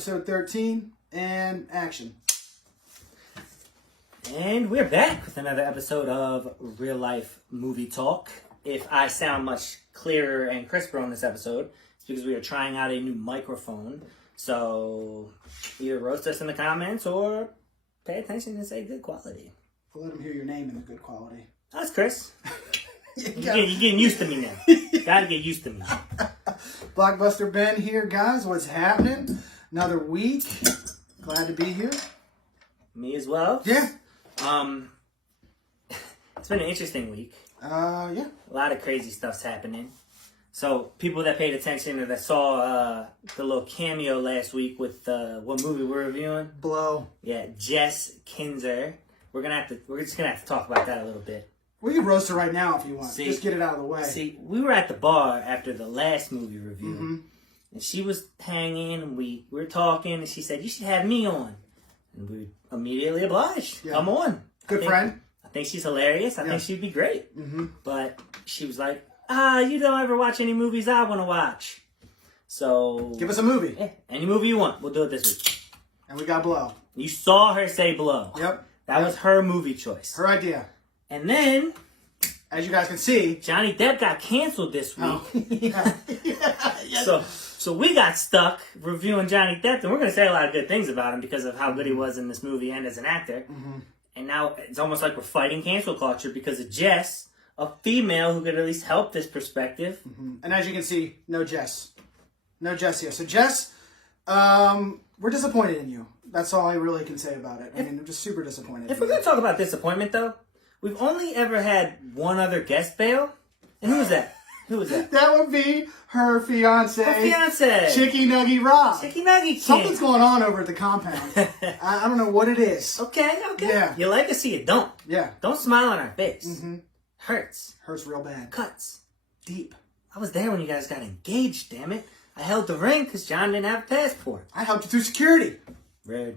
episode 13, and action. And we're back with another episode of Real Life Movie Talk. If I sound much clearer and crisper on this episode, it's because we are trying out a new microphone. So either roast us in the comments or pay attention and say good quality. We'll let them hear your name in the good quality. That's Chris. You're getting used to me now. Gotta get used to me. Blockbuster Ben here, guys. What's happening? Another week. Glad to be here. Me as well. Yeah. It's been an interesting week. Yeah. A lot of crazy stuff's happening. So, people that paid attention or that saw the little cameo last week with what movie we're reviewing? Blow. Yeah, Jess Kinzer. We're just gonna have to talk about that a little bit. We can roast her right now if you want. See, just get it out of the way. See, we were at the bar after the last movie review, Mm-hmm. and she was hanging, and we were talking, and she said, "You should have me on," and we immediately obliged. Yeah. Come on, Good friend. I think she's hilarious. I Yeah. think she'd be great. Mm-hmm. But she was like, you don't ever watch any movies I want to watch. So Give us a movie. yeah, any movie you want. We'll do it this week. And we got Blow. You saw her say Blow. Yep. That was her movie choice. Her idea. And then As you guys can see. Johnny Depp got canceled this week. Oh. yeah. Yeah. So we got stuck reviewing Johnny Depp, and we're going to say a lot of good things about him because of how good he was in this movie and as an actor. Mm-hmm. And now it's almost like we're fighting cancel culture because of Jess, a female who could at least help this perspective. Mm-hmm. And as you can see, no Jess. No Jess here. So Jess, we're disappointed in you. That's all I really can say about it. I mean, I'm just super disappointed. If we're going to talk about disappointment, though, we've only ever had one other guest bail. And who was that? Who was that? That would be her fiance. Her fiance. Chicky Nuggy Rob. Chicky Nuggy King. Something's going on over at the compound. I don't know what it is. Okay. Yeah. You like to see it, don't. Yeah. Don't smile on our face. Mm-hmm. Hurts. Hurts real bad. Cuts. Deep. I was there when you guys got engaged, damn it. I held the ring because John didn't have a passport. I helped you through security. Red.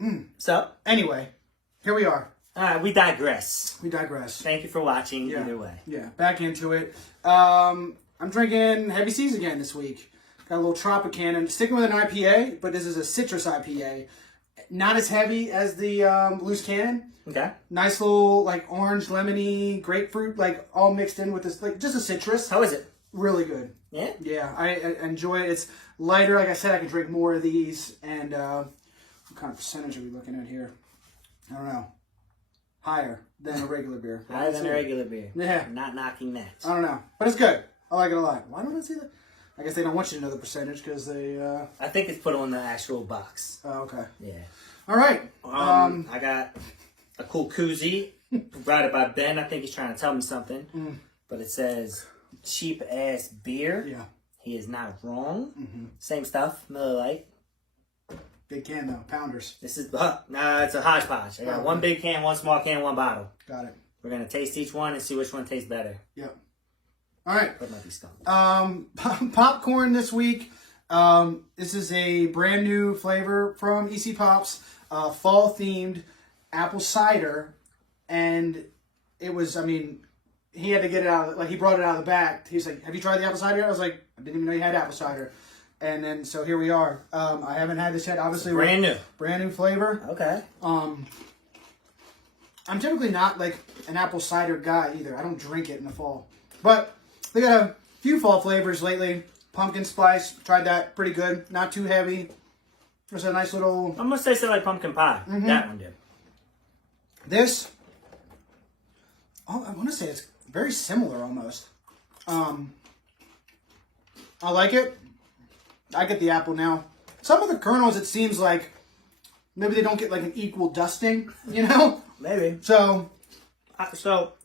Mm. So, Anyway, here we are. we digress. We digress. Thank you for watching Yeah. either way. Yeah, back into it. I'm drinking Heavy Seas again this week. Got a little Tropicana. Sticking with an IPA, but this is a citrus IPA. Not as heavy as the Loose Cannon. Okay. Nice little, like, orange, lemony, grapefruit, like, all mixed in with this, like, just a citrus. How is it? Really good. Yeah? Yeah, I enjoy it. It's lighter. Like I said, I can drink more of these. And what kind of percentage are we looking at here? I don't know. Higher than a regular beer. Higher than a regular beer. Yeah. Not knocking that. I don't know. But it's good. I like it a lot. Why don't I see that? I guess they don't want you to know the percentage because they... I think it's put on the actual box. Oh, okay. Yeah. All right. I got a cool koozie provided by Ben. I think he's trying to tell me something. But it says cheap ass beer. Yeah. He is not wrong. Mm-hmm. Same stuff. Miller Lite. Big can, though. Pounders. This is, it's a hodgepodge. I got one big can, one small can, one bottle. Got it. We're going to taste each one and see which one tastes better. Yep. All right. That might be stunk. Popcorn this week. This is a brand new flavor from EC Pops. Fall themed apple cider. And it was, I mean, he had to get it out. Like, he brought it out of the back. He was like, "Have you tried the apple cider?" I was like, "I didn't even know you had apple cider." And then, so here we are. I haven't had this yet. Obviously, Brand new. Brand new flavor. Okay. I'm typically not like an apple cider guy either. I don't drink it in the fall. But they got a few fall flavors lately. Pumpkin spice, tried that, pretty good. Not too heavy. There's a nice little... I'm going to taste it like pumpkin pie. Mm-hmm. That one did. This, oh, I want to say it's very similar almost. I like it. I get the apple now. Some of the kernels, it seems like maybe they don't get like an equal dusting, you know? Maybe. So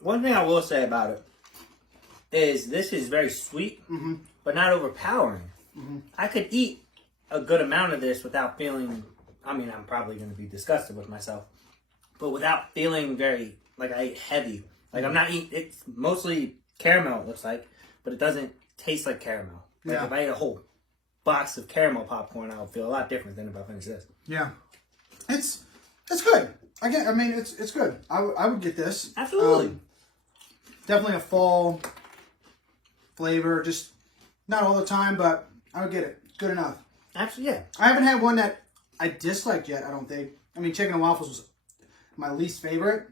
one thing I will say about it is this is very sweet, but not overpowering. I could eat a good amount of this without feeling, I mean, I'm probably going to be disgusted with myself, but without feeling very, like I ate heavy. Like I'm not eating, it's mostly caramel, it looks like, but it doesn't taste like caramel. Like if I ate a whole box of caramel popcorn, I would feel a lot different than if I finish this. Yeah. It's good. I mean, it's good. I would get this. Absolutely. Definitely a fall flavor. Just not all the time, but I would get it. Good enough. Actually, yeah. I haven't had one that I disliked yet, I don't think. I mean, chicken and waffles was my least favorite.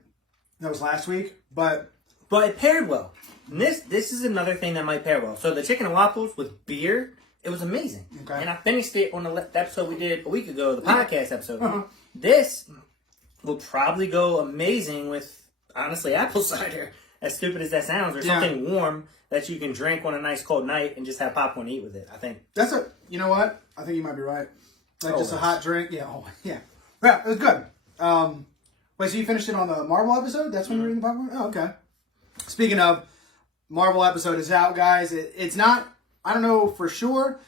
That was last week, but it paired well. And this is another thing that might pair well. So the chicken and waffles with beer, it was amazing. Okay. And I finished it on the episode we did a week ago, the podcast episode. Uh-huh. This will probably go amazing with, honestly, apple cider. As stupid as that sounds, or something warm that you can drink on a nice cold night and just have popcorn to eat with it, I think. you know what? I think you might be right. Like just a Always. hot drink. Yeah, yeah. Yeah, it was good. Wait, so you finished it on the Marvel episode? That's when you were eating popcorn? Oh, okay. Speaking of, Marvel episode is out, guys. It's not, I don't know for sure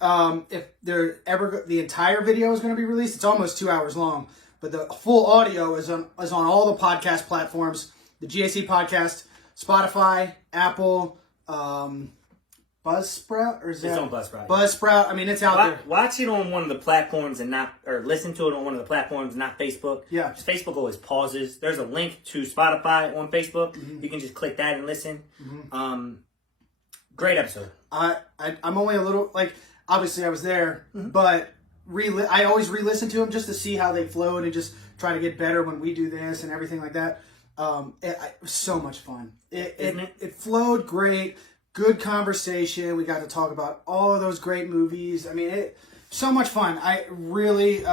if the entire video is going to be released. It's almost 2 hours long, but the full audio is on all the podcast platforms. The GAC podcast, Spotify, Apple, Buzzsprout, or is that? It's on Buzzsprout. Buzzsprout. I mean, it's out there. Watch it on one of the platforms or listen to it on one of the platforms, not Facebook. Yeah. Just Facebook always pauses. There's a link to Spotify on Facebook. Mm-hmm. You can just click that and listen. Mm-hmm. Great episode. I'm only a little, like, obviously I was there, but I always re-listen to them just to see how they flowed and just try to get better when we do this and everything like that. It was so much fun. It flowed great. Good conversation. We got to talk about all of those great movies. I mean, so much fun. I really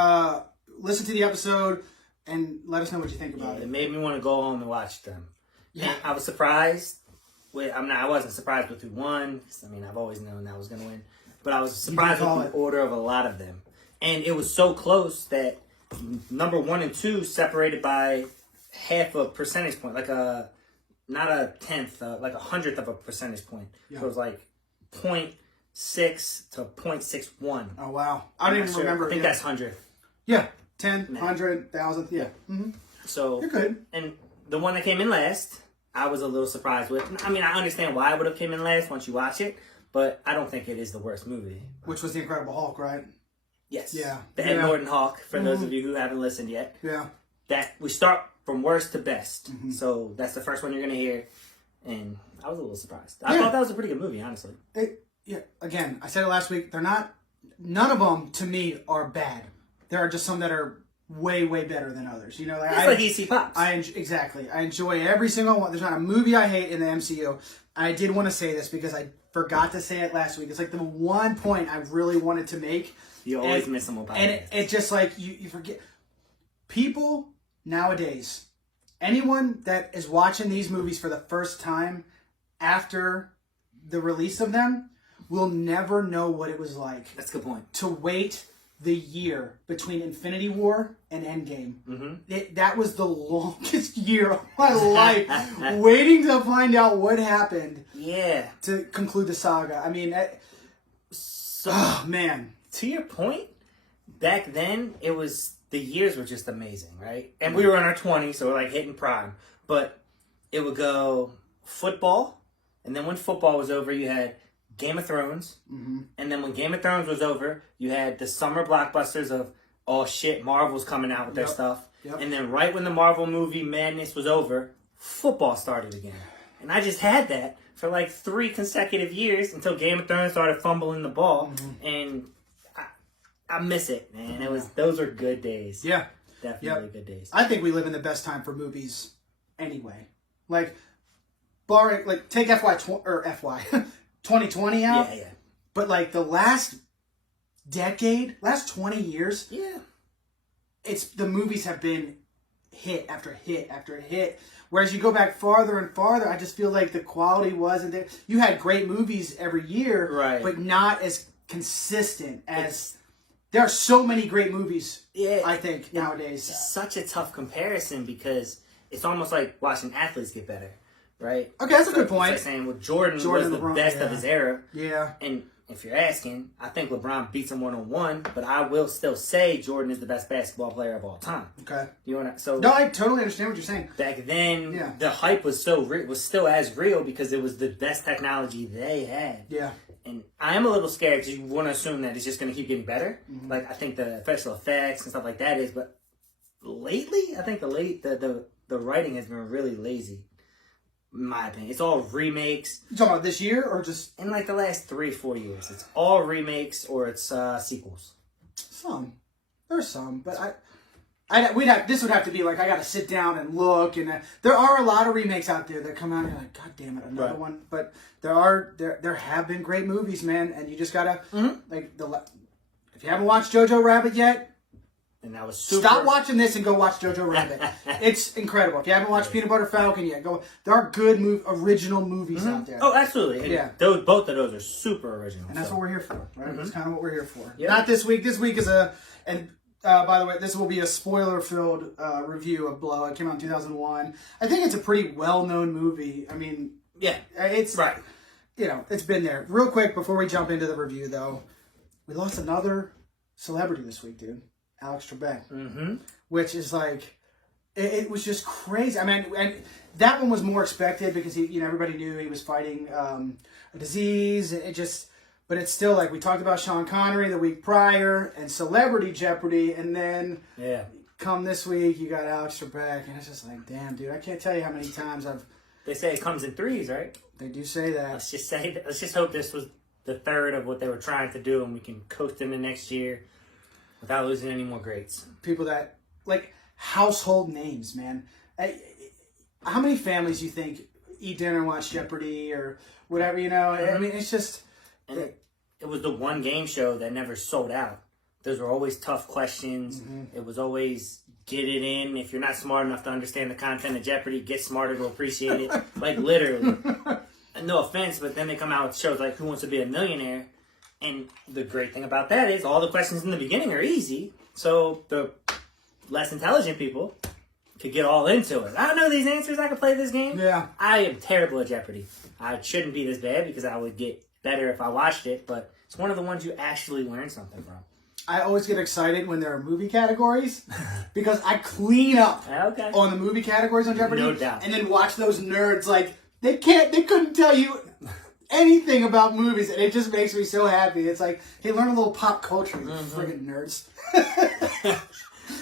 listen to the episode and let us know what you think about it. It made me want to go home and watch them. Yeah. And I was surprised. I wasn't surprised with who won. I mean, I've always known I was going to win. But I was surprised with the order of a lot of them. And it was so close that number 1 and 2 separated by half a percentage point, like not a tenth, like 100th of a percentage point. Yeah. So it was like 0.6 to 0.61. Oh, wow. I didn't even remember. I think that's 100th. Yeah. 10, 100, 1,000th. Yeah. Mm-hmm. So, you're good. And the one that came in last, I was a little surprised with. I mean, I understand why it would have came in last once you watch it, but I don't think it is the worst movie. Which was The Incredible Hulk, right? Yes. Yeah. The Ed Norton Hulk, for those of you who haven't listened yet. Yeah. That we start from worst to best. Mm-hmm. So that's the first one you're going to hear. And I was a little surprised. I thought that was a pretty good movie, honestly. Again, I said it last week. None of them, to me, are bad. There are just some that are way, way better than others. You know, like EC Pops. Exactly. I enjoy every single one. There's not a movie I hate in the MCU. I did want to say this because I forgot to say it last week. It's like the one point I really wanted to make. You always miss them on podcasts. And it's just like, you forget. People nowadays, anyone that is watching these movies for the first time after the release of them will never know what it was like. That's a good point. To wait the year between Infinity War and Endgame. Mm-hmm. That was the longest year of my life, waiting to find out what happened. Yeah. To conclude the saga. I mean, man. To your point, back then the years were just amazing, right? And we were in our 20s, so we're like hitting prime. But it would go football, and then when football was over, you had Game of Thrones. Mm-hmm. And then when Game of Thrones was over, you had the summer blockbusters of, oh shit, Marvel's coming out with their stuff. Yep. And then right when the Marvel movie madness was over, football started again. And I just had that for like 3 consecutive years until Game of Thrones started fumbling the ball. Mm-hmm. And I miss it, man. Those were good days. Yeah. Definitely good days. I think we live in the best time for movies anyway. Like, take FY 2020 out. Yeah. But like the last decade, last 20 years, the movies have been hit after hit after hit. Whereas you go back farther and farther, I just feel like the quality wasn't there. You had great movies every year, right, but not as consistent as... There are so many great movies, I think, nowadays. It's such a tough comparison because it's almost like watching athletes get better, right? Okay, that's a good point. It's like saying, well, Jordan was the LeBron, best of his era. Yeah. And if you're asking, I think LeBron beats him 1-on-1, but I will still say Jordan is the best basketball player of all time. Okay. No, I totally understand what you're saying. Back then, the hype was still as real because it was the best technology they had. Yeah. And I am a little scared because you want to assume that it's just going to keep getting better. Mm-hmm. Like, I think the special effects and stuff like that is, but lately, I think the writing has been really lazy. in my opinion. It's all remakes. You talking about this year or just in like the last 3-4 years? It's all remakes or it's sequels. some? There's some, but this would have to be like I got to sit down and look, and there are a lot of remakes out there that come out and you're like, God damn it, another one. But there have been great movies, man, and you just gotta like if you haven't watched Jojo Rabbit yet. And that was super. Stop watching this and go watch Jojo Rabbit. It's incredible. If you haven't watched Peanut Butter Falcon yet, go. There are good original movies out there. Oh, absolutely. And both of those are super original. And that's what we're here for, right? That's kind of what we're here for. Yep. Not this week. This week is by the way, this will be a spoiler-filled review of Blow. It came out in 2001. I think it's a pretty well-known movie. I mean, it's right. It's been there. Real quick before we jump into the review, though, we lost another celebrity this week, dude. Alex Trebek, which is like, it was just crazy. I mean, and that one was more expected because everybody knew he was fighting a disease. But it's still like we talked about Sean Connery the week prior and Celebrity Jeopardy, and then come this week you got Alex Trebek, and it's just like, damn, dude, I can't tell you how many times They say it comes in threes, right? They do say that. Let's just hope this was the third of what they were trying to do, and we can coast into next year without losing any more greats. People that, like, household names, man. How many families do you think eat dinner and watch Jeopardy or whatever, I mean, it's just... And it was the one game show that never sold out. Those were always tough questions. It was always get it in. If you're not smart enough to understand the content of Jeopardy, get smarter to appreciate it. Like, literally. And no offense, but then they come out with shows like Who Wants to Be a Millionaire? And the great thing about that is all the questions in the beginning are easy. So the less intelligent people could get all into it. I don't know these answers. I can play this game. Yeah. I am terrible at Jeopardy. I shouldn't be this bad because I would get better if I watched it. But it's one of the ones you actually learn something from. I always get excited when there are movie categories because I clean up on the movie categories on Jeopardy. No doubt. And then watch those nerds like they couldn't tell you anything about movies, and it just makes me so happy. It's like, hey, learn a little pop culture, you friggin' nerds.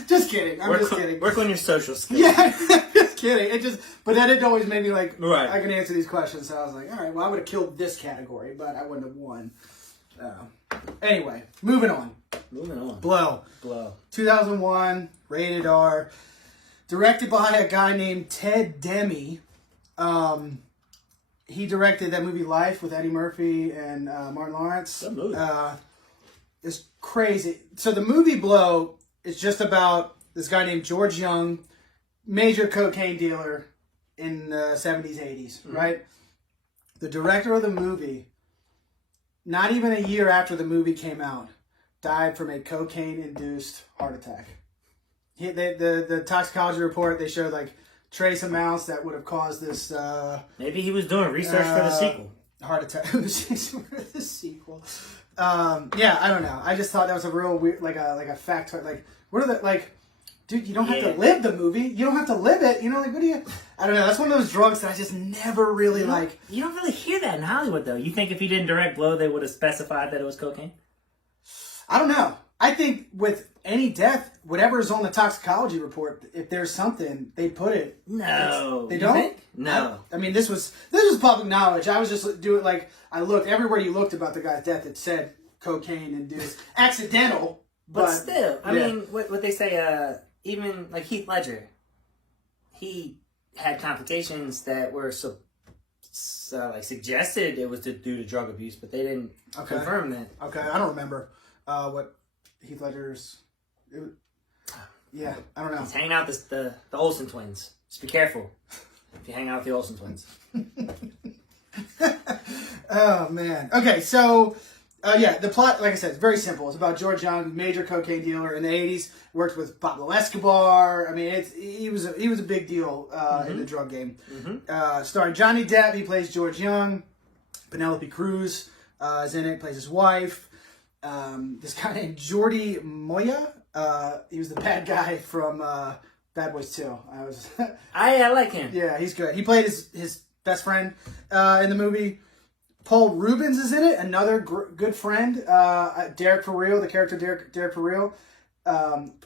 Just kidding. I'm just kidding. Work on your social skills. Yeah, just kidding. But then it always made me like, right. I can answer these questions. So I was like, all right, well, I would have killed this category, but I wouldn't have won. Anyway, moving on. Blow. 2001, rated R. Directed by a guy named Ted Demme. He directed that movie Life with Eddie Murphy and Martin Lawrence. Good movie. It's crazy. So the movie Blow is just about this guy named George Young, major cocaine dealer in the 70s, 80s, right? The director of the movie, not even a year after the movie came out, died from a cocaine-induced heart attack. The toxicology report, they showed like trace amounts that would have caused this. Maybe he was doing research for the sequel. Heart attack for the sequel. Yeah, I don't know. I just thought that was a real weird, like a factoid. Like, what are the like? Dude, you don't have to live the movie. You don't have to live it. Like, what do you? I don't know. That's one of those drugs that I just never really like. You don't really hear that in Hollywood, though. You think if he didn't direct Blow, they would have specified that it was cocaine? I don't know. I think with any death, whatever is on the toxicology report, if there's something, they put it. No, they don't. Think? No. I mean, this was public knowledge. I was just doing like I looked everywhere you looked about the guy's death. It said cocaine induced, accidental, but still, I mean, what they say. Even like Heath Ledger, he had complications that were like suggested it was due to drug abuse, but they didn't confirm that. Okay, I don't remember what Heath Ledger's. Yeah, I don't know. He's hanging out the Olsen twins. Just be careful if you hang out with the Olsen twins. Oh man. Okay, so. The plot, like I said, is very simple. It's about George Young, major cocaine dealer in the 80s, worked with Pablo Escobar. I mean, he was a big deal in the drug game. Starring Johnny Depp, he plays George Young. Penelope Cruz is in it, plays his wife. This guy named Jordi Moya, he was the bad guy from Bad Boys 2. I like him. Yeah, he's good. He played his best friend in the movie. Paul Rubens is in it, another good friend. Derek For Real, the character Derek For Real,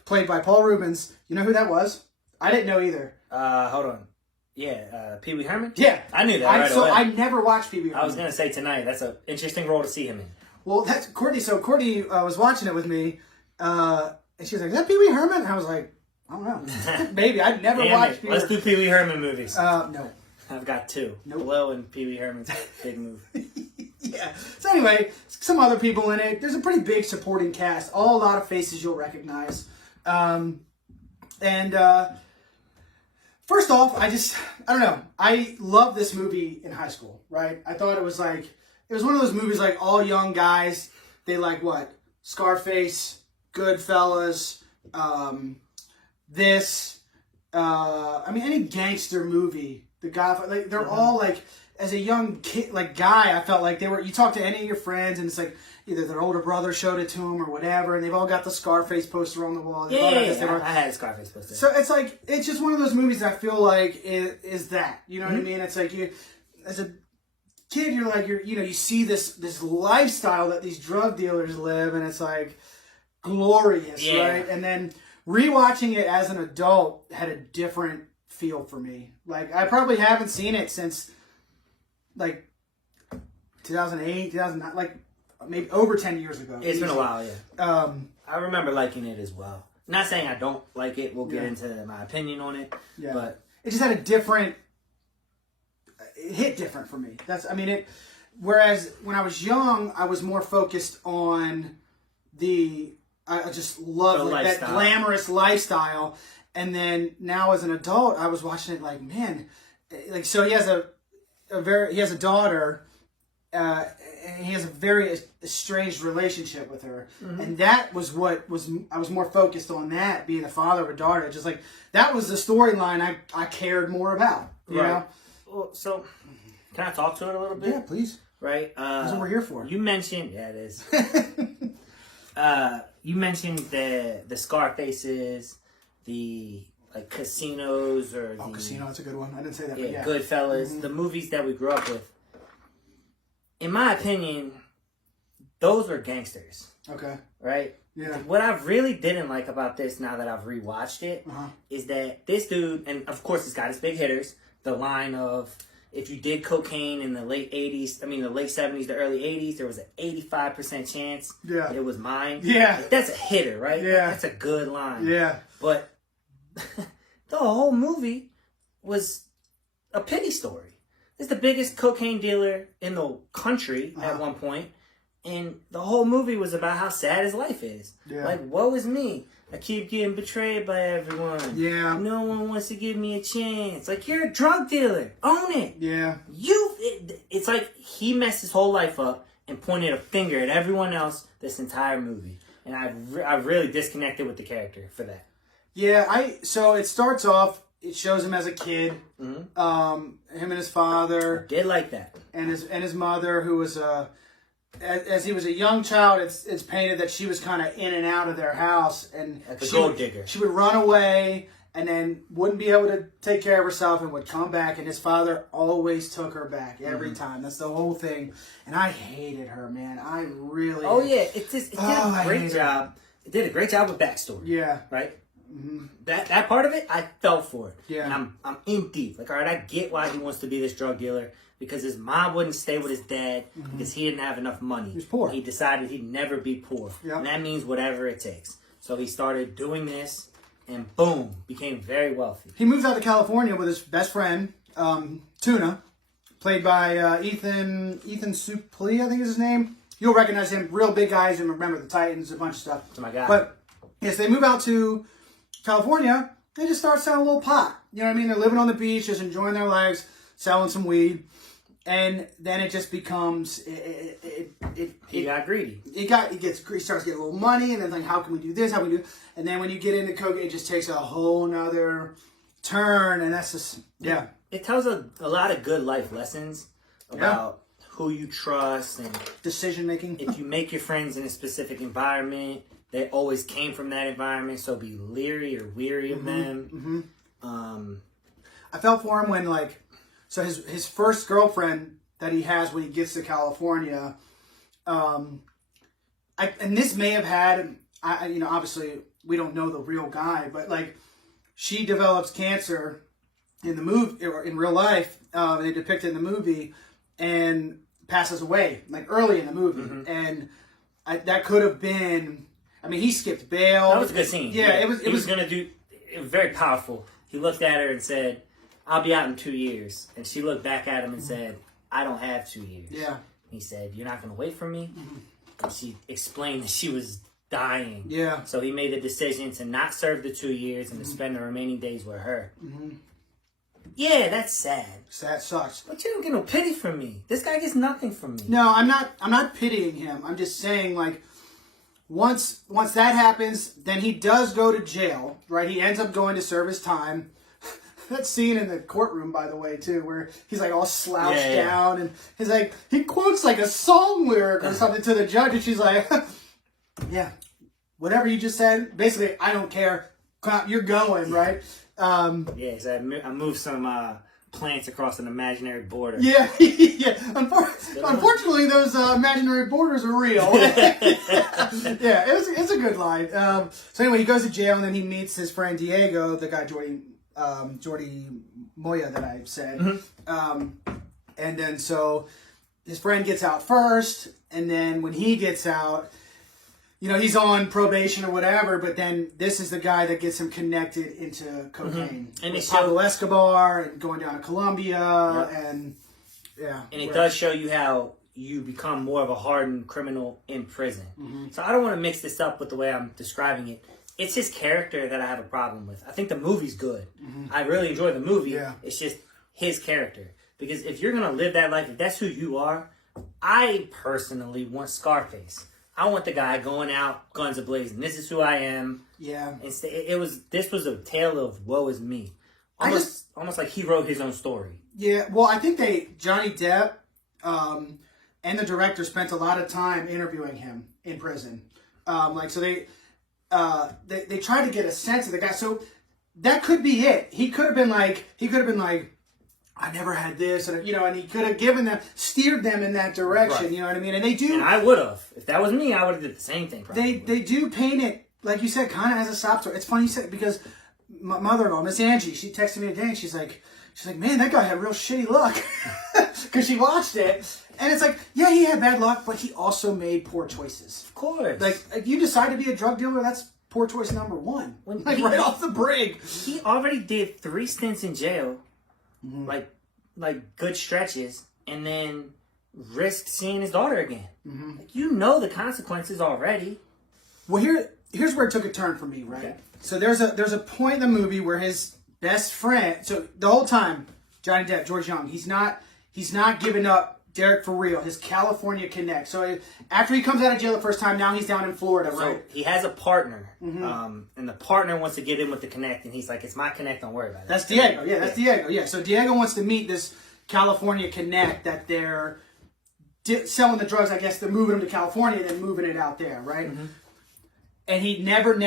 played by Paul Rubens. You know who that was? I didn't know either. Hold on. Pee Wee Herman? Yeah. I knew that right away. I never watched Pee Wee Herman. I was going to say tonight, that's an interesting role to see him in. Well, that's Courtney. So Courtney was watching it with me, and she was like, "Is that Pee Wee Herman?" And I was like, "I don't know. Maybe I'd never watched Pee Wee. Let's do Pee Wee Herman movies. No. I've got two. Nope. Blow and Pee Wee Herman's big move. Yeah. So anyway, some other people in it. There's a pretty big supporting cast. A lot of faces you'll recognize. First off, I don't know. I loved this movie in high school, right? I thought it was one of those movies like all young guys, they like what? Scarface, Goodfellas, any gangster movie, The Godfather, like, they're all like, as a young kid, like guy, I felt like you talk to any of your friends and it's like, either their older brother showed it to them or whatever, and they've all got the Scarface poster on the wall. I had a Scarface poster. So it's just one of those movies I feel like is that. You know what I mean? It's like you, as a kid, you see this lifestyle that these drug dealers live, and it's like glorious, right? And then rewatching it as an adult had a different feel for me. Like, I probably haven't seen it since like 2008, 2009, like maybe over 10 years ago. It's been a while, yeah. I remember liking it as well. Not saying I don't like it. We'll get into my opinion on it. Yeah. But it just had it hit different for me. Whereas when I was young, I was more focused on I just love that glamorous lifestyle. And then now as an adult, I was watching it like, man, like, so he has a daughter, and he has a very estranged relationship with her. Mm-hmm. And that was I was more focused on that, being the father of a daughter. Just like, that was the storyline I cared more about, you know? Well, so can I talk to it a little bit? Yeah, please. Right? That's what we're here for. You mentioned, it is. You mentioned the Scarfaces, the like casinos, or Casino, that's a good one. I didn't say that, yeah, but yeah. Goodfellas, the movies that we grew up with. In my opinion, those were gangsters. Okay. Right? Yeah. What I really didn't like about this, now that I've rewatched it, is that this dude, and of course it's got his big hitters, the line of, if you did cocaine in the late 70s, the early 80s, there was an 85% chance it was mine. Yeah. Like, that's a hitter, right? Yeah. That's a good line. Yeah. But the whole movie was a pity story. It's the biggest cocaine dealer in the country at one point, and the whole movie was about how sad his life is. Yeah. Like, woe is me. I keep getting betrayed by everyone. Yeah. No one wants to give me a chance. Like, you're a drug dealer. Own it. Yeah. It's like he messed his whole life up and pointed a finger at everyone else this entire movie. And I really disconnected with the character for that. Yeah, so it starts off, it shows him as a kid, him and his father. I did like that. And his mother, who was as he was a young child, it's painted that she was kind of in and out of their house, and like a gold digger. She would run away and then wouldn't be able to take care of herself and would come back, and his father always took her back every time. That's the whole thing. And I hated her, man. I really it did a great job. It did a great job with backstory. Yeah. Right? Mm-hmm. That part of it, I fell for it. Yeah. And I'm in deep. Like, all right, I get why he wants to be this drug dealer, because his mom wouldn't stay with his dad because he didn't have enough money. He was poor. He decided he'd never be poor. Yep. And that means whatever it takes. So he started doing this, and boom, became very wealthy. He moves out to California with his best friend, Tuna, played by Ethan Suplee, I think is his name. You'll recognize him. Real big guys, and remember the Titans, a bunch of stuff. That's my guy. But yes, they move out to California. They just start selling a little pot. You know what I mean? They're living on the beach, just enjoying their lives, selling some weed. And then it just becomes he got greedy. He starts getting a little money, and then like, how can we do this? How can we do? And then when you get into coke, it just takes a whole nother turn, and that's just It tells a lot of good life lessons about who you trust and decision making. If you make your friends in a specific environment, they always came from that environment, so be leery or weary of them. Mm-hmm. I felt for him when so his first girlfriend that he has when he gets to California, and this may have had, obviously we don't know the real guy, but she develops cancer, in the movie or in real life. They depict it in the movie, and passes away like early in the movie, and that could have been. I mean, he skipped bail. That was a good scene. Yeah, it was. He was gonna do. It was very powerful. He looked at her and said, "I'll be out in 2 years," and she looked back at him and said, "I don't have 2 years." Yeah. He said, "You're not gonna wait for me." And she explained that she was dying. Yeah. So he made the decision to not serve the 2 years and to spend the remaining days with her. Yeah, that's sad. That sucks. But you don't get no pity from me. This guy gets nothing from me. No, I'm not. I'm not pitying him. I'm just saying, like, once that happens, then he does go to jail, right? He ends up going to serve his time. That scene in the courtroom, by the way, too, where he's like all slouched down, and he's like, he quotes like a song lyric or something to the judge, and she's like, "Yeah, whatever you just said. Basically, I don't care. You're going, right?" Yeah, so I moved some plants across an imaginary border. Yeah, yeah. Unfortunately, those imaginary borders are real. Yeah, it's a good line. So anyway, he goes to jail, and then he meets his friend Diego, the guy Jordi Moya that I said. And then so his friend gets out first, and then when he gets out, you know, he's on probation or whatever, but then this is the guy that gets him connected into cocaine. And with Pablo Escobar and going down to Colombia and it does show you how you become more of a hardened criminal in prison. So I don't want to mix this up with the way I'm describing it. It's his character that I have a problem with. I think the movie's good. I really enjoy the movie. Yeah. It's just his character. Because if you're going to live that life, if that's who you are, I personally want Scarface. I want the guy going out, guns a-blazing. This is who I am. Yeah. This was a tale of woe is me. Almost like he wrote his own story. Yeah, well, I think Johnny Depp and the director spent a lot of time interviewing him in prison. So they tried to get a sense of the guy. So that could be it. He could have been like, I never had this, and and he could have steered them in that direction. Right. You know what I mean? And they do. And I would have. If that was me, I would have did the same thing. Probably. They do paint it, like you said, kind of as a sob story. It's funny you said, because my mother-in-law, Miss Angie, she texted me today, and she's like, man, that guy had real shitty luck, because she watched it, and it's like, yeah, he had bad luck, but he also made poor choices. Of course. Like, if you decide to be a drug dealer, that's poor choice number one. Right off the brig. He already did 3 stints in jail. Like good stretches, and then risked seeing his daughter again. Like, you know the consequences already. Well, here's where it took a turn for me, right? Okay. So there's a point in the movie where his best friend. So the whole time, Johnny Depp, George Young, he's not giving up Derek for real. His California connect. So after he comes out of jail the first time, now he's down in Florida, right? So he has a partner, and the partner wants to get in with the connect, and he's like, "It's my connect. Don't worry about it." That's Diego. Yeah, that's Diego. Yeah. So Diego wants to meet this California connect that they're selling the drugs. I guess they're moving them to California and then moving it out there, right? And he never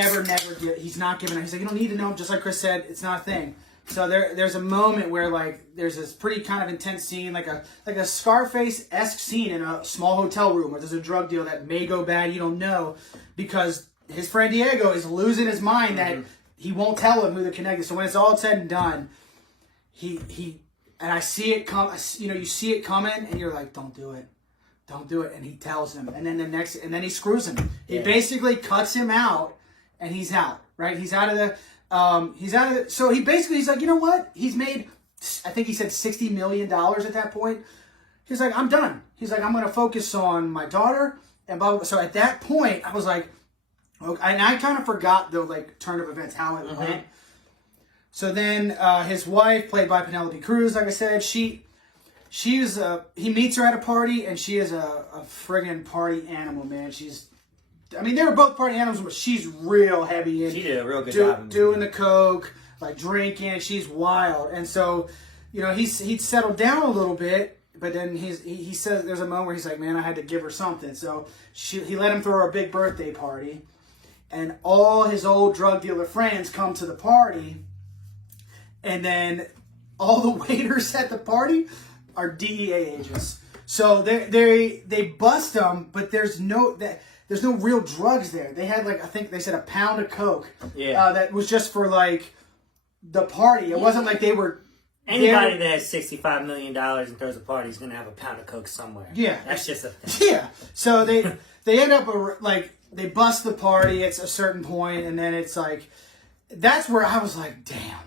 he's not giving up. He's like, you don't need to know. Just like Chris said, it's not a thing. So there's a moment where, like, there's this pretty kind of intense scene, like a Scarface-esque scene in a small hotel room where there's a drug deal that may go bad. You don't know, because his friend Diego is losing his mind that he won't tell him who the connect is. So when it's all said and done, he and I see it come. You see it coming, and you're like, don't do it. And he tells him, and then he screws him. He basically cuts him out, and he's out. Right? He's out of the. So he's like, you know what? He's made, I think he said $60 million at that point. He's like, I'm done. He's like, I'm going to focus on my daughter and blah, blah, blah. So at that point, I was like, okay, and I kind of forgot the turn of events, how it went. So then his wife, played by Penelope Cruz, like I said, he meets her at a party, and she is a friggin' party animal, man. They were both party animals, but she's real heavy in. She did a real good job. Doing the coke, drinking. She's wild. And so, he'd settled down a little bit, but then he says there's a moment where he's like, man, I had to give her something. So he let him throw her a big birthday party. And all his old drug dealer friends come to the party. And then all the waiters at the party are DEA agents. So they bust them, but there's no real drugs there. They had I think they said a pound of coke. Yeah. That was just for the party. It wasn't like they were Anybody that has $65 million and throws a party is going to have a pound of coke somewhere. Yeah. That's just a thing. Yeah. So they end up, like, they bust the party at a certain point, and then it's like, that's where I was like, damn.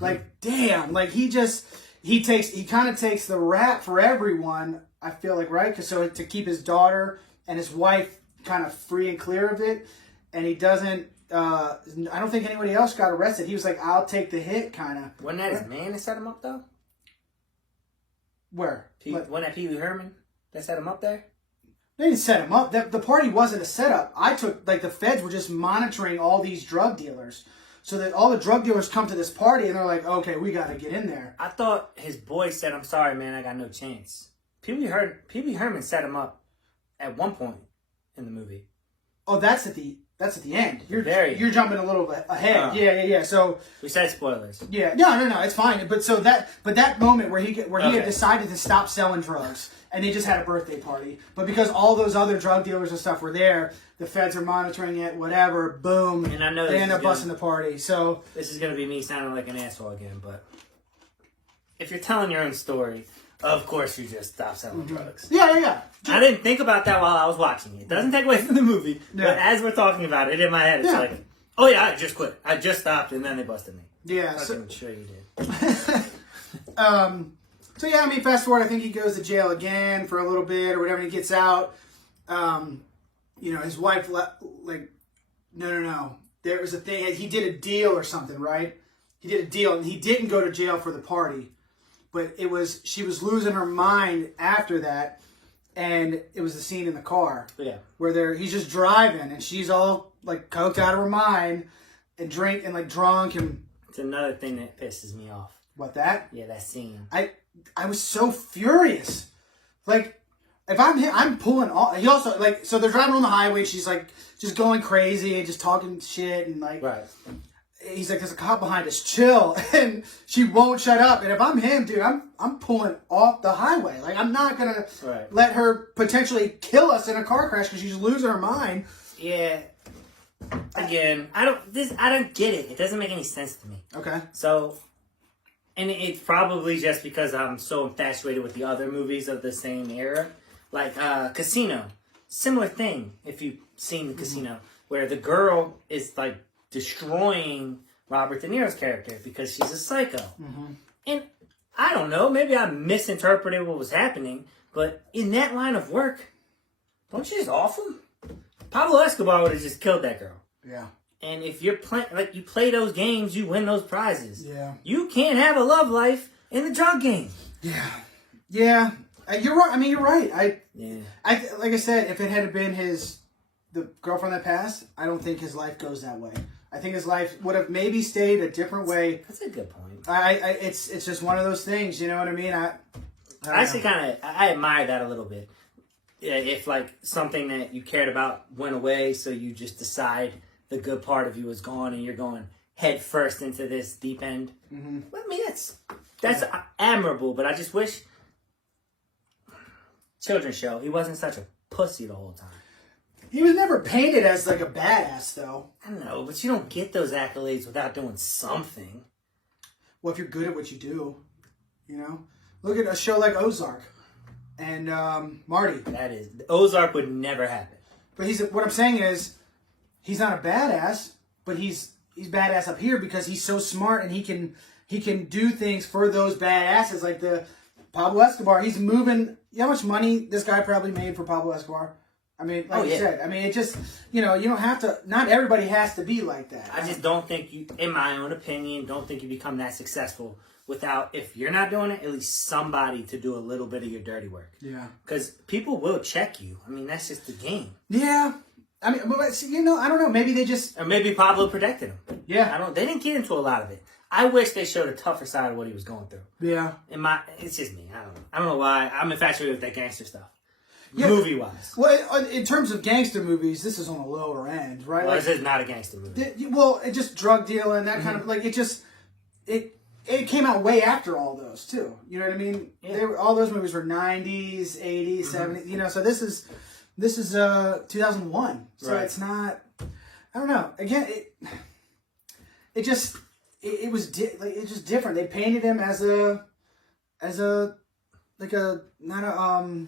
Like, damn. Like, he kind of takes the rap for everyone, I feel like, right? So to keep his daughter and his wife kind of free and clear of it, and he doesn't, I don't think anybody else got arrested. He was like, I'll take the hit, kind of. Wasn't that his man that set him up, though? Where? Wasn't that Pee Wee Herman that set him up there? They didn't set him up. The party wasn't a setup. The feds were just monitoring all these drug dealers. So that all the drug dealers come to this party and they're like, okay, we got to get in there. I thought his boy said, I'm sorry, man, I got no chance. Pee Wee Herman set him up at one point in the movie. Oh, that's at the end. You're jumping a little bit ahead. Yeah. So we said spoilers. Yeah. No, it's fine. But that moment where he had decided to stop selling drugs and they just had a birthday party. But because all those other drug dealers and stuff were there, the feds are monitoring it, whatever, boom. And I know they end up busting the party. So this is gonna be me sounding like an asshole again, but if you're telling your own story, of course you just stop selling drugs. Yeah. I didn't think about that while I was watching it. It doesn't take away from the movie, but as we're talking about it in my head, it's like, oh yeah, I just quit. I just stopped, and then they busted me. Yeah. I'm sure you did. So yeah, I mean, fast forward, I think he goes to jail again for a little bit or whatever, and he gets out. His wife, no. There was a thing, he did a deal or something, right? He did a deal, and he didn't go to jail for the party. But she was losing her mind after that, and it was the scene in the car. Yeah. Where he's just driving, and she's all, like, coked out of her mind, and drunk, and... It's another thing that pisses me off. What, that? Yeah, that scene. I was so furious. Like, if I'm pulling off. He also, like, so they're driving on the highway. She's, like, just going crazy and just talking shit. And, like, right. He's like, there's a cop behind us. Chill. And she won't shut up. And if I'm him, dude, I'm pulling off the highway. Like, I'm not going to let her potentially kill us in a car crash because she's losing her mind. Yeah. Again, I don't get it. It doesn't make any sense to me. Okay. So... And it's probably just because I'm so infatuated with the other movies of the same era. Like Casino. Similar thing, if you've seen the Casino. Where the girl is like destroying Robert De Niro's character because she's a psycho. And I don't know, maybe I misinterpreted what was happening. But in that line of work, don't you just off him? Pablo Escobar would have just killed that girl. Yeah. And if you're you play those games, you win those prizes. Yeah. You can't have a love life in the drug game. Yeah. You're right. I mean, you're right. Like I said, if it had been the girlfriend that passed, I don't think his life goes that way. I think his life would have maybe stayed a different way. That's a good point. It's just one of those things. You know what I mean? I actually I admire that a little bit. If like something that you cared about went away, so you just decide the good part of you is gone and you're going head first into this deep end. Well, I mean, that's admirable, but I just wish children's show, he wasn't such a pussy the whole time. He was never painted as like a badass, though. I know, but you don't get those accolades without doing something. Well, if you're good at what you do, you know? Look at a show like Ozark and Marty. Ozark would never happen. But what I'm saying is, he's not a badass, but he's badass up here because he's so smart and he can do things for those badasses like the Pablo Escobar. He's moving. You know how much money this guy probably made for Pablo Escobar? I mean, like you said, I mean, it just, you don't have to, not everybody has to be like that. I just don't think in my own opinion, don't think you become that successful without, if you're not doing it, at least somebody to do a little bit of your dirty work. Yeah. Because people will check you. I mean, that's just the game. Yeah. I mean, but I don't know. Maybe they just... Or maybe Pablo protected him. Yeah. They didn't get into a lot of it. I wish they showed a tougher side of what he was going through. Yeah. It's just me. I don't know why. I'm infatuated with that gangster stuff. Yeah. Movie-wise. Well, in terms of gangster movies, this is on the lower end, right? Well, this is not a gangster movie. It just drug dealing, that kind of... Like, it came out way after all those, too. You know what I mean? Yeah. All those movies were 90s, 80s, 70s. So this is 2001. So it's not... I don't know. Again, it's just different. They painted him as a like a not a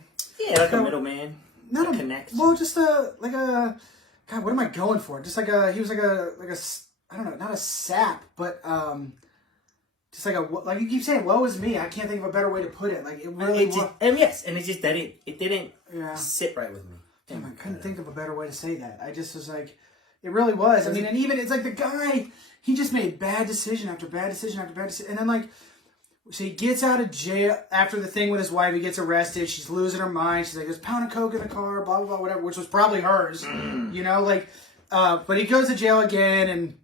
like a middleman. Not a connect. Well, just a God. What am I going for? Just like he was like a I don't know, not a sap, but just like you keep saying, "Woe is me." I can't think of a better way to put it. Like it really yes, and it just didn't sit right with me. Damn, I couldn't think of a better way to say that. I just was like, it really was. I mean, and even it's like the guy, he just made bad decision after bad decision after bad decision, and then like, so he gets out of jail after the thing with his wife. He gets arrested. She's losing her mind. She's like, "There's a pound of coke in the car," blah blah blah, whatever, which was probably hers, you know, like. But he goes to jail again, and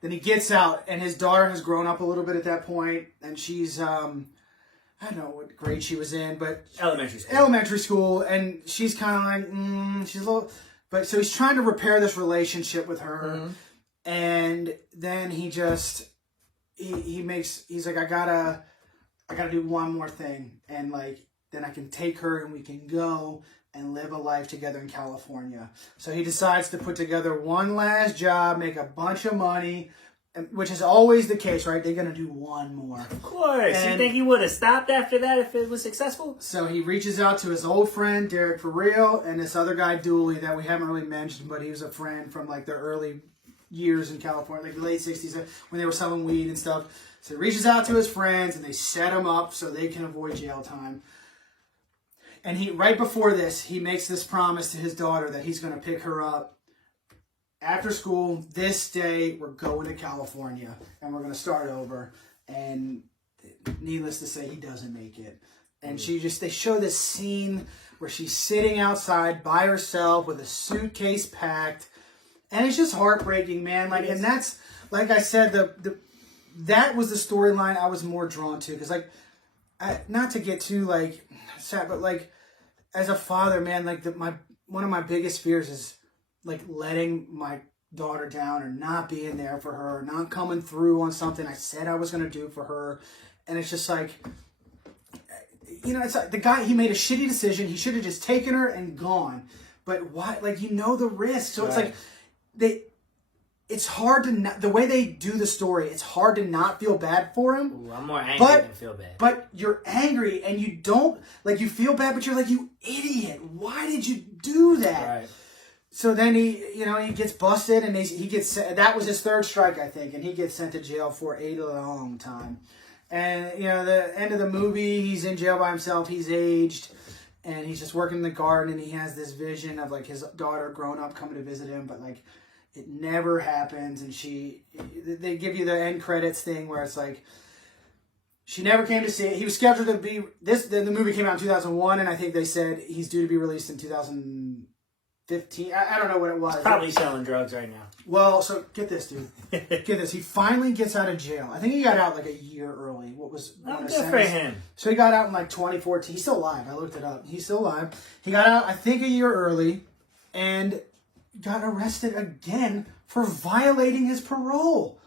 then he gets out, and his daughter has grown up a little bit at that point, and she's I don't know what grade she was in, but elementary school, and she's kind of like she's a little, but so he's trying to repair this relationship with her, and then he just he's like, I gotta do one more thing, and like then I can take her and we can go and live a life together in California. So he decides to put together one last job, make a bunch of money, which is always the case, right? They're going to do one more. Of course. You think he would have stopped after that if it was successful? So he reaches out to his old friend, Derek For Real, and this other guy, Dooley, that we haven't really mentioned, but he was a friend from like the early years in California, like the late 60s when they were selling weed and stuff. So he reaches out to his friends and they set him up so they can avoid jail time. And he, right before this, he makes this promise to his daughter that he's going to pick her up after school. This day, we're going to California and we're going to start over. And needless to say, he doesn't make it. And they show this scene where she's sitting outside by herself with a suitcase packed. And it's just heartbreaking, man. Like, and that's, like I said, that was the storyline I was more drawn to. Because, like, not to get too, like, sad, but, like, as a father, man, like, one of my biggest fears is, like, letting my daughter down or not being there for her, not coming through on something I said I was going to do for her. And it's just like, you know, it's like the guy, he made a shitty decision. He should have just taken her and gone. But why? Like, you know the risk. So it's like, it's hard to not, the way they do the story, it's hard to not feel bad for him. Ooh, I'm more angry than feel bad. But you're angry and you don't, like, you feel bad, but you're like, you idiot. Why did you do that? Right. So then he gets busted and he gets, that was his third strike, I think, and he gets sent to jail for a long time. And, you know, the end of the movie, he's in jail by himself. He's aged and he's just working in the garden and he has this vision of, like, his daughter grown up coming to visit him, but, like, it never happens, and they give you the end credits thing where it's like, she never came to see it. He was scheduled to be, the movie came out in 2001, and I think they said he's due to be released in 2015. I don't know what it was. Probably selling drugs right now. Well, so get this, dude. Get this. He finally gets out of jail. I think he got out like a year early. What was good for him. So he got out in like 2014. He's still alive. I looked it up. He's still alive. He got out, I think, a year early, and got arrested again for violating his parole.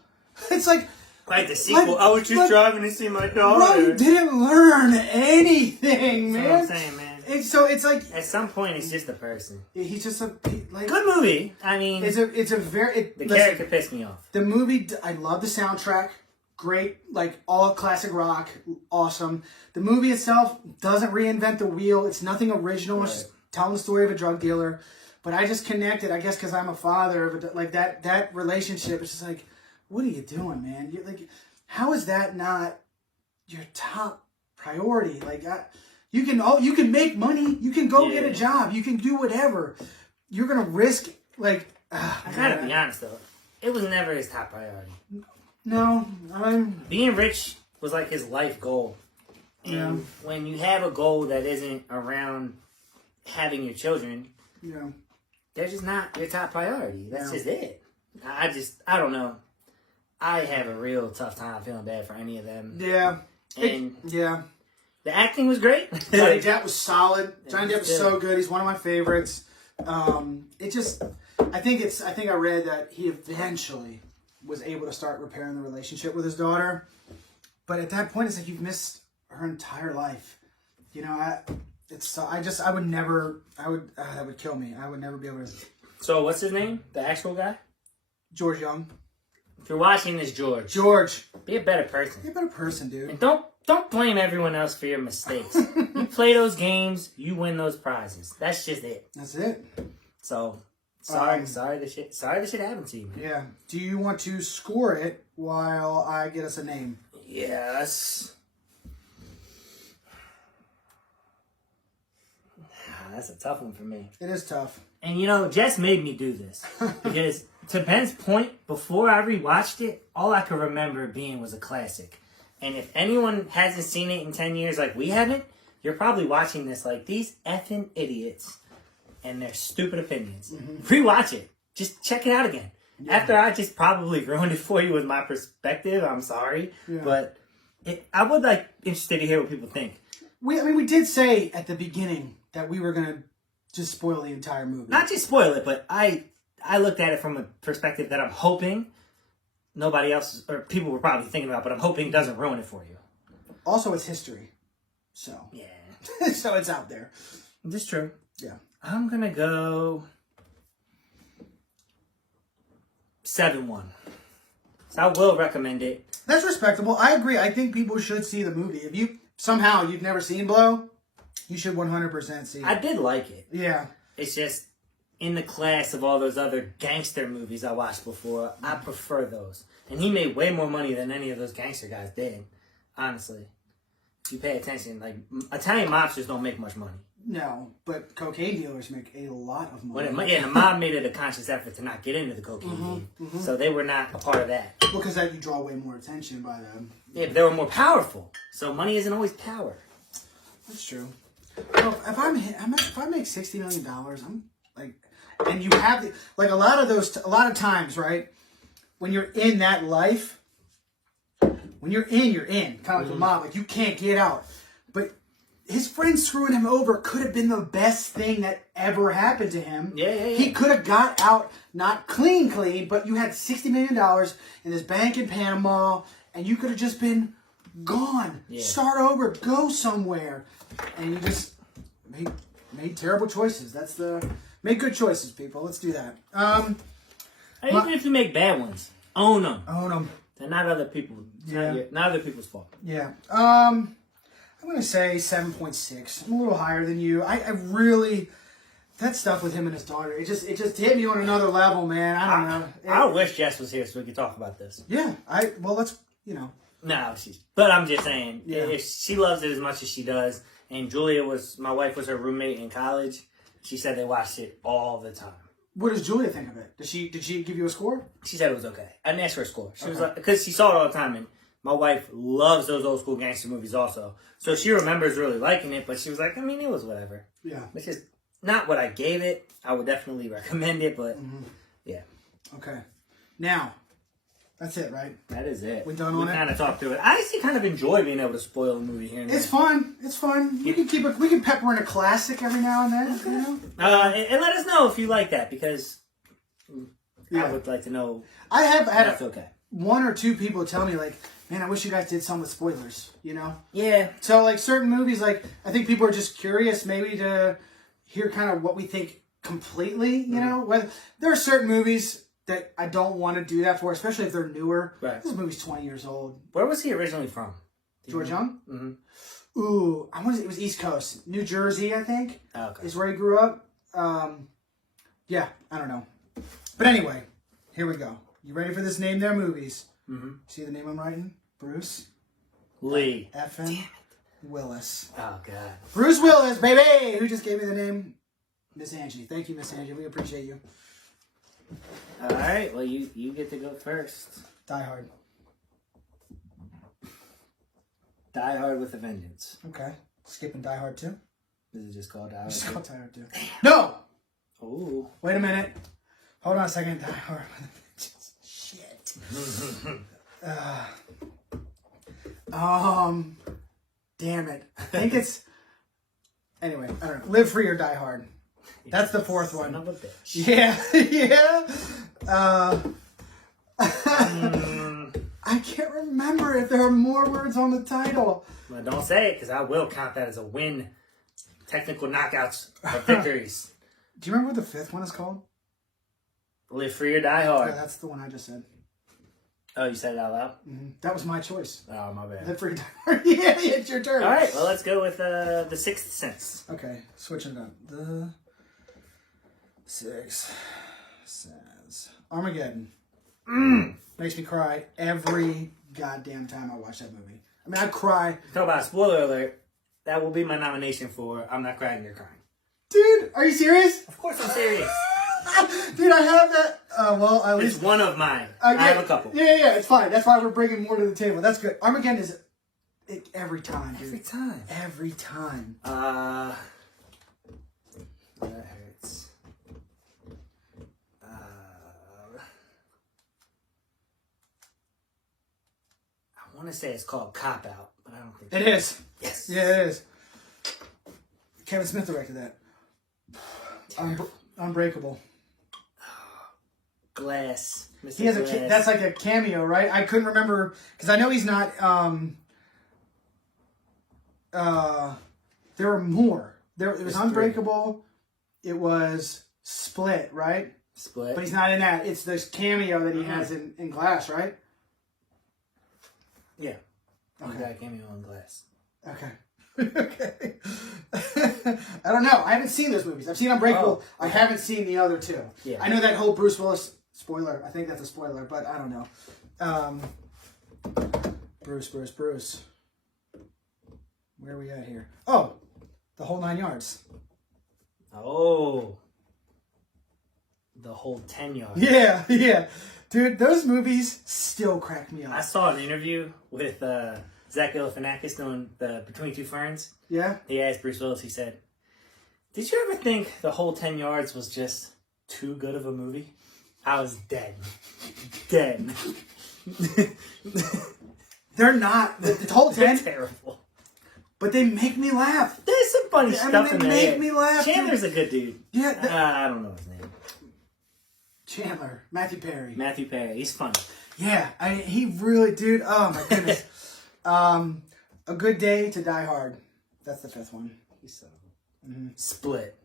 It's like the sequel. I was just driving to see my daughter. Bro, you didn't learn anything, man. That's what I'm saying, man. It's like at some point, it's just a person. He's just like good movie. I mean, it's a very character pissed me off. The movie, I love the soundtrack. Great, like all classic rock, awesome. The movie itself doesn't reinvent the wheel. It's nothing original. Right. It's just telling the story of a drug dealer. But I just connected, I guess, because I'm a father, but like that relationship. It's just like, what are you doing, man? You're like, how is that not your top priority? Like, you can make money, you can go get a job, you can do whatever. You're gonna risk, like. I gotta be honest though, it was never his top priority. No, being rich was like his life goal, and when you have a goal that isn't around having your children, they're just not your top priority. That's just it. I don't know. I have a real tough time feeling bad for any of them. Yeah. And the acting was great. Johnny Depp was solid. Johnny Depp was so good. He's one of my favorites. I think I read that he eventually was able to start repairing the relationship with his daughter. But at that point, it's like you've missed her entire life. You know, that would kill me. I would never be able to. So what's his name? The actual guy? George Young. If you're watching this, George, be a better person. Be a better person, dude. And don't blame everyone else for your mistakes. You play those games, you win those prizes. That's just it. That's it. So sorry this shit happened to you, man. Yeah. Do you want to score it while I get us a name? Yes. That's a tough one for me. It is tough. And Jess made me do this. Because to Ben's point, before I rewatched it, all I could remember being was a classic. And if anyone hasn't seen it in 10 years like we haven't, you're probably watching this like these effing idiots and their stupid opinions. Rewatch it. Just check it out again. Yeah. After I just probably ruined it for you with my perspective, I'm sorry. Yeah. But I would interested to hear what people think. We did say at the beginning that we were going to just spoil the entire movie. Not just spoil it, but I looked at it from a perspective that I'm hoping nobody else, or people were probably thinking about, but I'm hoping it doesn't ruin it for you. Also, it's history. So. Yeah. So it's out there. This is true. Yeah. I'm going to go 7-1. So I will recommend it. That's respectable. I agree. I think people should see the movie. If you've never seen Blow, you should 100% see it. I did like it. Yeah. It's just in the class of all those other gangster movies I watched before, I prefer those. And he made way more money than any of those gangster guys did, honestly. If you pay attention, Italian mobsters don't make much money. No, but cocaine dealers make a lot of money. The mob made it a conscious effort to not get into the cocaine game. So they were not a part of that. Well, because you draw way more attention by them. Yeah, but they were more powerful. So money isn't always power. That's true. Well, if I make $60 million, I'm like, and you have a lot of times, right? When you're in that life, you're in, kind of like the mob, like you can't get out. But his friend screwing him over could have been the best thing that ever happened to him. Yeah. He could have got out, not clean, but you had $60 million in this bank in Panama, and you could have just been gone. Yeah. Start over, go somewhere. And you just made terrible choices. Make good choices, people. Let's do that. Even if you make bad ones, own them. Own them. They're not other people. Not other people's fault. Yeah. I'm gonna say 7.6. I'm a little higher than you. I really, that stuff with him and his daughter. It just hit me on another level, man. I don't know. I wish Jess was here so we could talk about this. Yeah. Let's. No, but I'm just saying, if she loves it as much as she does, and my wife was her roommate in college, she said they watched it all the time. What does Julia think of it? Did she give you a score? She said it was okay. I didn't ask her a score. She was because she saw it all the time, and my wife loves those old school gangster movies also. So she remembers really liking it, but she was like, it was whatever. Yeah. Which is not what I gave it. I would definitely recommend it, but yeah. Okay. Now, that's it, right? That is it. We done on it? We kind of talked through it. I actually kind of enjoy being able to spoil a movie here and there. It's fun. We can pepper in a classic every now and then. Okay. And let us know if you like that, because I would like to know. I have had okay. One or two people tell me, like, man, I wish you guys did some with spoilers, Yeah. So, certain movies, I think people are just curious maybe to hear kind of what we think completely, Whether there are certain movies that I don't want to do that for, especially if they're newer. Right. This movie's 20 years old. Where was he originally from? George Young? Mm-hmm. Ooh, it was East Coast. New Jersey, I think, is where he grew up. Yeah, I don't know. But anyway, here we go. You ready for this Name Their Movies? Mm-hmm. See the name I'm writing? Bruce Lee. Effin Willis. Oh, God. Bruce Willis, baby! Who just gave me the name? Miss Angie. Thank you, Miss Angie. We appreciate you. All right. Well, you get to go first. Die Hard. Die Hard with a Vengeance. Okay. Skipping Die Hard 2? Is it just called Die Hard? It's just called Die Hard 2. No! Ooh. Wait a minute. Hold on a second. Die Hard with a Vengeance. Shit. Damn it. I think it's... Anyway, I don't know. Live Free or Die Hard. That's the fourth one. Son of a bitch. Yeah. I can't remember if there are more words on the title. Well, don't say it, because I will count that as a win. Technical knockouts or victories. Do you remember what the fifth one is called? Live Free or Die Hard. Yeah, that's the one I just said. Oh, you said it out loud? That was my choice. Oh, my bad. That freaking time. Yeah, it's your turn. All right, well, let's go with The Sixth Sense. Okay, switching it up. The Sixth Sense. Armageddon. Makes me cry every goddamn time I watch that movie. I mean, I cry. Talk about a spoiler alert. That will be my nomination for I'm Not Crying, You're Crying. Dude, are you serious? Of course I'm serious. Dude, I have that. Well, at least It's one of mine. yeah, I have a couple. Yeah, it's fine. That's why we're bringing more to the table. That's good. Armageddon is every time, dude. Every time. Every time. That hurts. I want to say it's called Cop Out, but I don't think It is. Yes. Yeah, it is. Kevin Smith directed that. Unbreakable. Glass. Mr. He has Glass. that's like a cameo, right? I couldn't remember because I know he's not. There were more. It was Unbreakable. It was Split, right? Split. But he's not in that. It's this cameo that he has in Glass, right? Yeah. Okay. He's got a cameo on Glass. Okay. Okay. I don't know. I haven't seen those movies. I've seen Unbreakable. Oh, okay. I haven't seen the other two. Yeah. I know that whole Bruce Willis spoiler. I think that's a spoiler, but I don't know. Bruce. Where are we at here? Oh, The Whole 9 Yards. Oh. The Whole 10 Yards. Yeah. Dude, those movies still crack me up. I saw an interview with Zach Galifianakis doing the Between Two Ferns. Yeah? He asked Bruce Willis, he said, "Did you ever think The Whole 10 Yards was just too good of a movie?" I was dead. Dead. They're not. The whole 10, They're terrible. but they make me laugh. There's some funny stuff in they there. make me laugh. Chandler's a good dude. Yeah. I don't know his name. Chandler. Matthew Perry. Matthew Perry. He's funny. Yeah, he really, dude. Oh my goodness. A Good Day to Die Hard. That's the fifth one. He's so Split.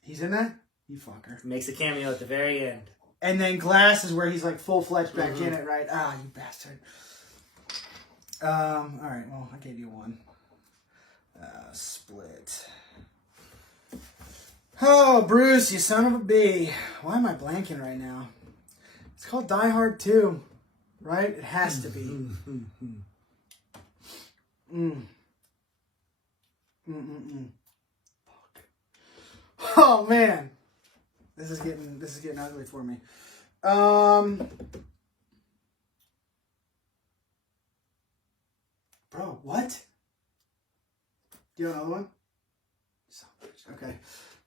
He's in that. You fucker. Makes a cameo at the very end. And then Glass is where he's like full fledged back in it, right? Ah, you bastard. All right. Well, I gave you one. Split. Oh, Bruce, you son of a bee. Why am I blanking right now? It's called Die Hard 2, right? It has to be. Fuck. Oh man, this is getting ugly for me. Bro, what? Do you have another one? Okay.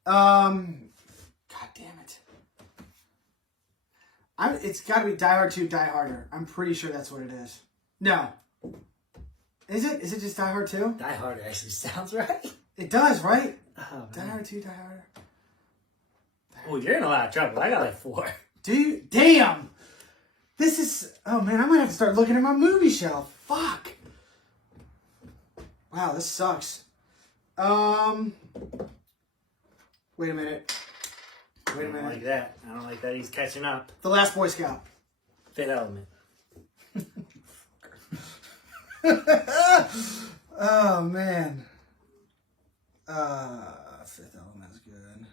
God damn it. It's got to be Die Hard 2, Die Harder. I'm pretty sure that's what it is. No. Is it? Is it just Die Hard 2? Die Hard actually sounds right. It does, right? Oh, Die Hard 2, Die Harder. Oh, you're in a lot of trouble. I got like 4. Do you? Damn! This is... Oh, man, I'm going to have to start looking at my movie shelf. Fuck. Wow, this sucks. Wait a minute. I don't like that. I don't like that he's catching up. The Last Boy Scout. Fifth Element. Oh, man. Fifth Element's good.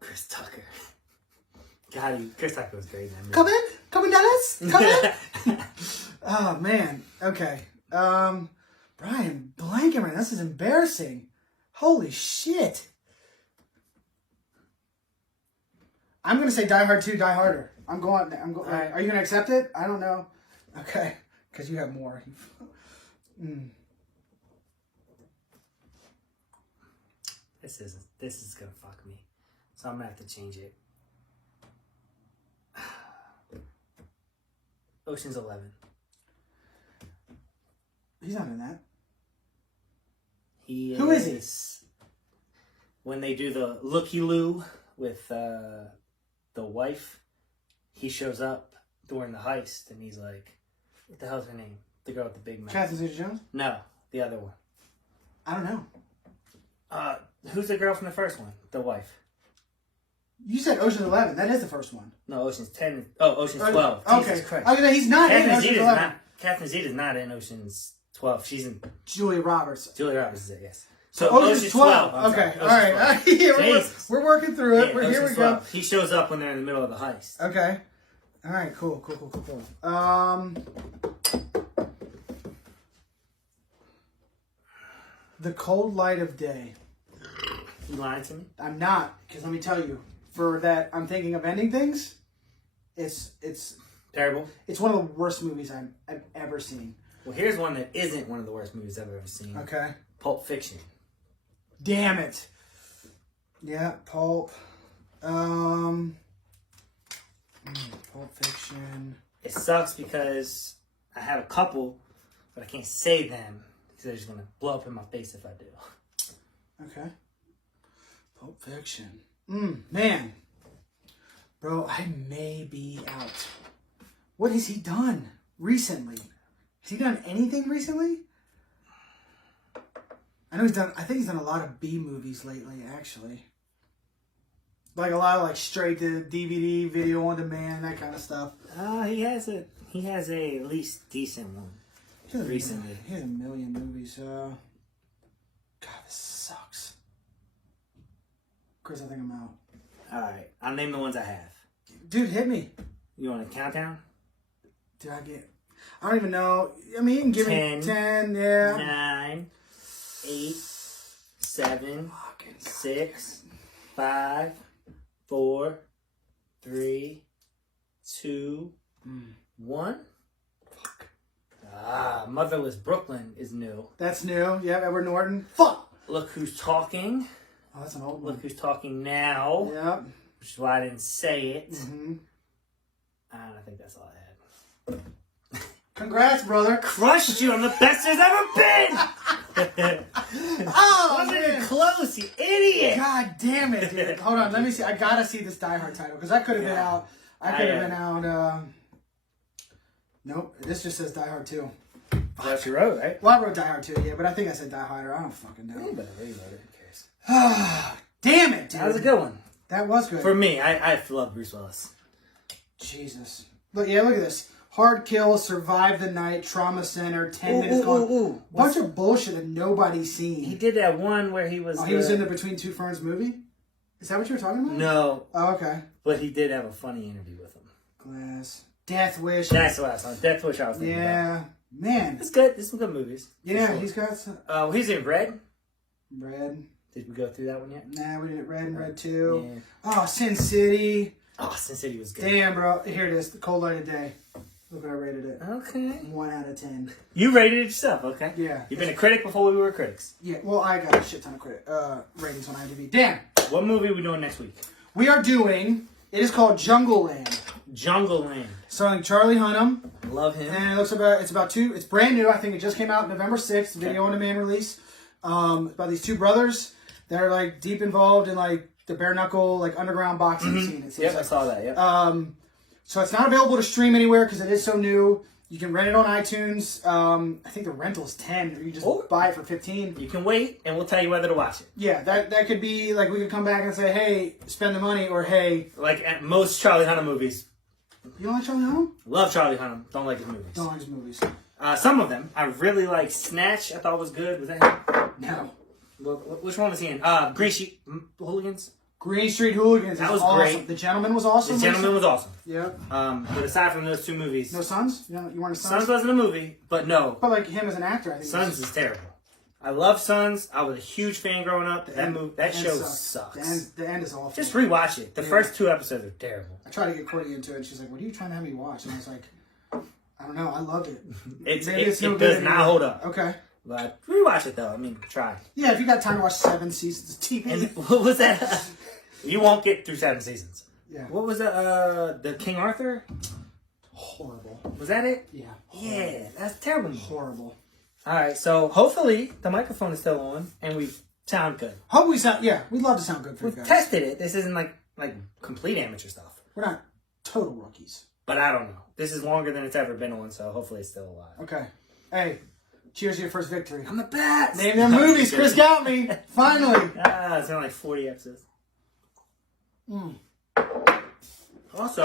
Chris Tucker. God, Chris Tucker was great in that movie. Come in? Come in, Dennis? Come in? Oh, man. Okay. Brian, blanking right now. This is embarrassing. Holy shit. I'm going to say Die Hard 2, Die Harder. I'm going. Right. Are you going to accept it? I don't know. Okay. Because you have more. This is gonna fuck me. So I'm gonna have to change it. Ocean's 11. He's not in that. Who Who is he? When they do the looky-loo with the wife, he shows up during the heist and he's like, what the hell's her name? The girl with the big mouth. Catherine Zeta-Jones? No, the other one. I don't know. Who's the girl from the first one? The wife. You said Ocean's 11. That is the first one. No, Ocean's 10. Oh, Ocean's 12. Okay. Jesus Christ. Okay, he's not in Ocean's 11. Catherine Zeta's not in Ocean's 12. She's in... Julia Roberts. Julia Roberts is it, yes. So Ocean's 12. Okay, all right. We're working through it. Yeah, Here we go. He shows up when they're in the middle of the heist. Okay. All right, cool. The Cold Light of Day. You lying to me? I'm not, because let me tell you, for that, I'm thinking of ending things. It's terrible. It's one of the worst movies I've ever seen. Well, here's one that isn't one of the worst movies I've ever seen. Okay. Pulp Fiction. Damn it. Yeah, Pulp. Pulp Fiction. It sucks because I have a couple, but I can't say them because they're just gonna blow up in my face if I do. Okay. Pulp Fiction. Man. Bro, I may be out. What has he done recently? Has he done anything recently? I think he's done a lot of B movies lately, actually. Like a lot of like straight to DVD, video on demand, that kind of stuff. He has a at least decent one recently. He has a million movies. God, this sucks. Chris, I think I'm out. Alright, I'll name the ones I have. Dude, hit me. You want a countdown? Did I get... I don't even know. I mean, you can give 10, me 10, yeah. 9, 8, 7, 6, 5, 4, 3, 2, 1. Fuck. Motherless Brooklyn is new. That's new. Yeah, Edward Norton. Fuck! Look Who's Talking. Oh, that's an old one. Look Who's Talking Now. Yep. Which is why I didn't say it. Mm-hmm. I think that's all I had. Congrats, brother. Crushed you. I'm the best there's ever been. Oh, Wasn't man. even close, you idiot. God damn it, dude. Hold on, let me see. I gotta see this Die Hard title because I could have been out. I could have been out. Nope, this just says Die Hard 2. That's what you wrote, right? Well, I wrote Die Hard 2, yeah, but I think I said Die Hard. I don't fucking know. But who cares? Damn it, dude. That was a good one. That was good. For me, I love Bruce Willis. Jesus. Look, yeah, look at this. Hard Kill, Survive the Night, Trauma Center, 10 Minutes Gone. Bunch of bullshit that nobody's seen. He did that one where he was... he was in the Between Two Ferns movie? Is that what you were talking about? No. Oh, okay. But he did have a funny interview with him. Glass. Death Wish. That's what I was on. Death Wish I was thinking about. Yeah. Man. It's good. There's some good movies. Yeah, sure. he's got some... he's in Red. Red. Did we go through that one yet? Nah, we did Red and Red 2. Yeah. Oh, Sin City. Oh, Sin City was good. Damn, bro. Here it is. The Cold Light of Day. Look what I rated it. Okay. 1 out of 10. You rated it yourself, okay? Yeah. You've been a critic before we were critics. Yeah, well, I got a shit ton of ratings on IMDb. Damn. What movie are we doing next week? We are doing, it is called Jungle Land. Jungle Land. Starring Charlie Hunnam. Love him. And it's brand new. I think it just came out November 6th, video on demand release. About these two brothers that are like deep involved in like the bare knuckle, like underground boxing scene. It seems Yep, like. I saw that, yep. So it's not available to stream anywhere because it is so new. You can rent it on iTunes. I think the rental is 10, or you just buy it for 15. You can wait, and we'll tell you whether to watch it. Yeah, that could be like we could come back and say, hey, spend the money, or hey. Like at most Charlie Hunnam movies. You don't like Charlie Hunnam? Love Charlie Hunnam. Don't like his movies. Don't like his movies. Some of them. I really like Snatch. I thought was good. Was that him? No. Which one was he in? Green Sheet Hooligans? Green Street Hooligans. That was awesome. great. The Gentleman was awesome. The Gentleman was awesome. Yep. But aside from those two movies... No Sons? You weren't a Sons? Sons wasn't a movie, but no. But like him as an actor, I think. Sons is terrible. I love Sons. I was a huge fan growing up. That show sucks. The end is awful. Just rewatch it. The first 2 episodes are terrible. I tried to get Courtney into it, and she's like, what are you trying to have me watch? And I was like, I don't know. I loved it. It does not hold up. Okay. But rewatch it, though. I mean, try. Yeah, if you got time to watch 7 seasons of TV. And what was that? You won't get through 7 seasons. Yeah. What was that? The King Arthur? Horrible. Was that it? Yeah. Yeah, that's terrible. Horrible. All right, so hopefully the microphone is still on and we sound good. Hope we sound, yeah, we'd love to sound good for you We've guys. tested it. This isn't like complete amateur stuff. We're not total rookies. But I don't know. This is longer than it's ever been on, so hopefully it's still alive. Okay. Hey, cheers to your first victory. I'm the best! Name them movies. Chris got me. Finally. It's been like 40 episodes. Also,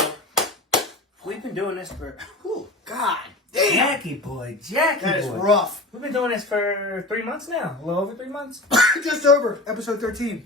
we've been doing this for... Oh, God damn. Jackie boy. That is rough. We've been doing this for 3 months now. A little over 3 months. Just over. Episode 13.